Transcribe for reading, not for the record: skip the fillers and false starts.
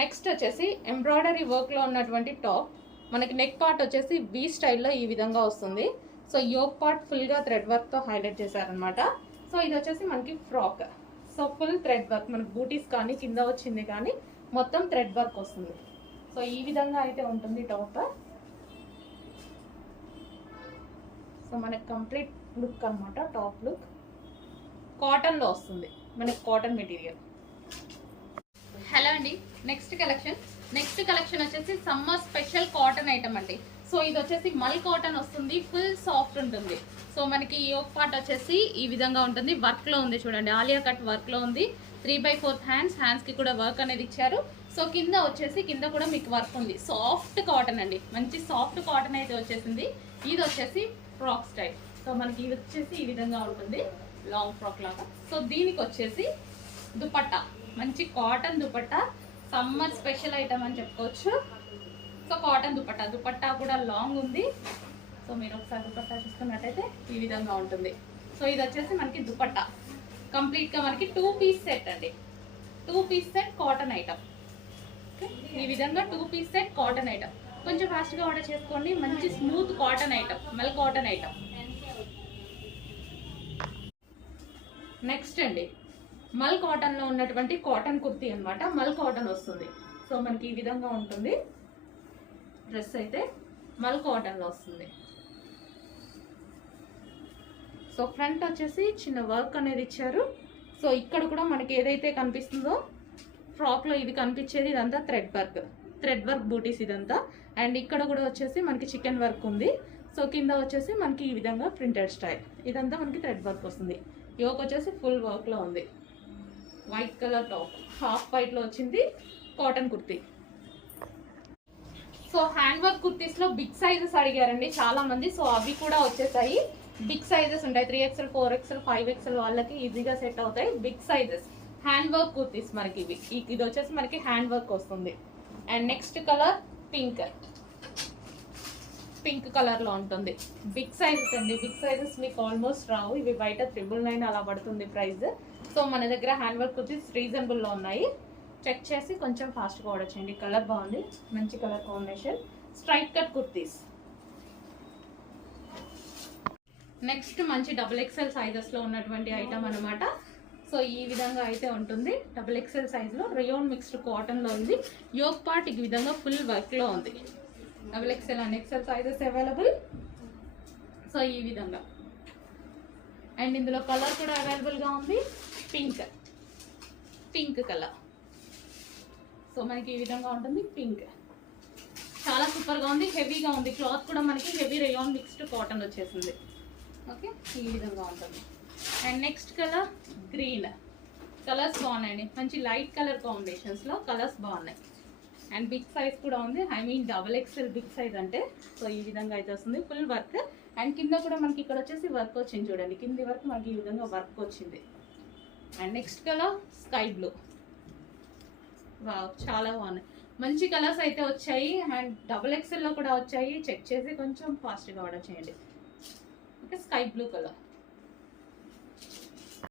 Next వచ్చేసి embroidery వర్క్లో ఉన్నటువంటి టాప్. మనకి నెక్ పార్ట్ వచ్చేసి వి స్టైల్లో ఈ విధంగా వస్తుంది. సో యోక్ పార్ట్ ఫుల్గా థ్రెడ్ వర్క్తో హైలైట్ చేశారనమాట. సో ఇది వచ్చేసి మనకి frock. So full thread work, మనకి బూటీస్ కానీ కింద వచ్చింది కానీ మొత్తం థ్రెడ్ వర్క్ వస్తుంది. సో ఈ విధంగా అయితే ఉంటుంది టాప్. సో మనకి కంప్లీట్ లుక్ అనమాట, టాప్ లుక్ కాటన్లో వస్తుంది, మనకి కాటన్ మెటీరియల్. హలో అండి, నెక్స్ట్ కలెక్షన్ వచ్చేసి సమ్మర్ స్పెషల్ కాటన్ ఐటమ్ అండి. సో ఇది వచ్చేసి మల్ కాటన్ వస్తుంది, ఫుల్ సాఫ్ట్ ఉంటుంది. సో మనకి యోక్ పార్ట్ వచ్చేసి ఈ విధంగా ఉంటుంది, వర్క్లో ఉంది చూడండి, ఆలియా కట్ వర్క్లో ఉంది. 3/4 హ్యాండ్స్కి కూడా వర్క్ అనేది ఇచ్చారు. సో కింద కూడా మీకు వర్క్ ఉంది. సాఫ్ట్ కాటన్ అండి, మంచి సాఫ్ట్ కాటన్ అయితే వచ్చేసింది. ఇది వచ్చేసి ఫ్రాక్ స్టైల్. సో మనకి ఇది వచ్చేసి ఈ విధంగా ఉంటుంది, లాంగ్ ఫ్రాక్ లాగా. సో దీనికి వచ్చేసి దుపట్టా, మంచి cotton dupatta, summer special item అని చెప్పుకోవచ్చు. సో కాటన్ దుపట్టా కూడా లాంగ్ ఉంది. సో మీరు ఒకసారి దుపట్టా చూసుకున్నట్టయితే ఈ విధంగా ఉంటుంది. సో ఇది వచ్చేసి మనకి దుపట్టా కంప్లీట్గా మనకి 2 పీస్ సెట్ అండి, 2 పీస్ సెట్ కాటన్ ఐటమ్. ఈ విధంగా 2 పీస్ సెట్ కాటన్ ఐటమ్. కొంచెం ఫాస్ట్గా ఆర్డర్ చేసుకోండి. మంచి స్మూత్ కాటన్ ఐటమ్, మల్ కాటన్ ఐటమ్. నెక్స్ట్ అండి, మల్ కాటన్లో ఉన్నటువంటి కాటన్ కుర్తీ అనమాట. మల్ కాటన్ వస్తుంది. సో మనకి ఈ విధంగా ఉంటుంది డ్రెస్ అయితే, మల్ కాటన్లో వస్తుంది. సో ఫ్రంట్ వచ్చేసి చిన్న వర్క్ అనేది ఇచ్చారు. సో ఇక్కడ కూడా మనకి ఏదైతే కనిపిస్తుందో ఫ్రాక్లో ఇది కనిపించేది ఇదంతా థ్రెడ్ వర్క్ బూటీస్ ఇదంతా. అండ్ ఇక్కడ కూడా వచ్చేసి మనకి చికెన్ వర్క్ ఉంది. సో కింద వచ్చేసి మనకి ఈ విధంగా ప్రింటెడ్ స్టైల్, ఇదంతా మనకి థ్రెడ్ వర్క్ వస్తుంది. యోక్ వచ్చేసి ఫుల్ వర్క్లో ఉంది. వైట్ కలర్ టాప్, హాఫ్ వైట్లో వచ్చింది, cotton kurti. So hand work కుర్తీస్లో బిగ్ సైజెస్ అడిగారండి చాలా మంది. సో అవి కూడా వచ్చేసాయి. బిగ్ సైజెస్ ఉంటాయి, 3XL 4XL 5XL వాళ్ళకి ఈజీగా సెట్ అవుతాయి. Big sizes hand work kurtis మనకి ఇవి. ఇది వచ్చేసి మనకి హ్యాండ్ వర్క్ వస్తుంది. అండ్ నెక్స్ట్ కలర్ పింక్ కలర్లో ఉంటుంది. బిగ్ సైజెస్ అండి, బిగ్ సైజెస్ మీకు ఆల్మోస్ట్ రావు. ఇవి బయట 999 అలా పడుతుంది ప్రైస్. సో మన దగ్గర హ్యాండ్ వర్క్ కుర్తీస్ రీజనబుల్లో ఉన్నాయి. చెక్ చేసి కొంచెం ఫాస్ట్గా ఆర్డర్ చేయండి. కలర్ బాగుంది, మంచి colour combination. Straight cut kurtis. Next మంచి XXL సైజెస్లో ఉన్నటువంటి ఐటమ్ అనమాట. సో ఈ విధంగా అయితే ఉంటుంది, XXL సైజ్లో రేయాన్ మిక్స్డ్ కాటన్లో ఉంది. యోక్ పార్ట్ ఈ విధంగా ఫుల్ వర్క్లో ఉంది. XXL and XL sizes available. So ఈ విధంగా. అండ్ ఇందులో కలర్ కూడా అవైలబుల్గా ఉంది, పింక్ కలర్. సో మనకి ఈ విధంగా ఉంటుంది, పింక్. చాలా సూపర్గా ఉంది, హెవీగా ఉంది. క్లాత్ కూడా మనకి హెవీ రేయాన్ మిక్స్డ్ కాటన్ వచ్చేసింది. ఓకే, ఈ విధంగా ఉంటుంది. And next colour green. Colours బాగున్నాయండి, మంచి లైట్ కలర్ కాంబినేషన్స్లో కలర్స్ బాగున్నాయి. అండ్ బిగ్ సైజ్ కూడా ఉంది, XXL బిగ్ సైజ్ అంటే. సో ఈ విధంగా అయితే వస్తుంది, ఫుల్ వర్క్. అండ్ కింద కూడా మనకి ఇక్కడ వచ్చేసి వర్క్ వచ్చింది చూడండి, కింది వరకు మనకి ఈ విధంగా వర్క్ వచ్చింది. And next colour sky blue. Wow, చాలా బాగున్నాయి, మంచి కలర్స్ అయితే వచ్చాయి. అండ్ XXL లో కూడా వచ్చాయి. చెక్ చేసి కొంచెం ఫాస్ట్గా ఆర్డర్ చేయండి. Okay, sky blue colour.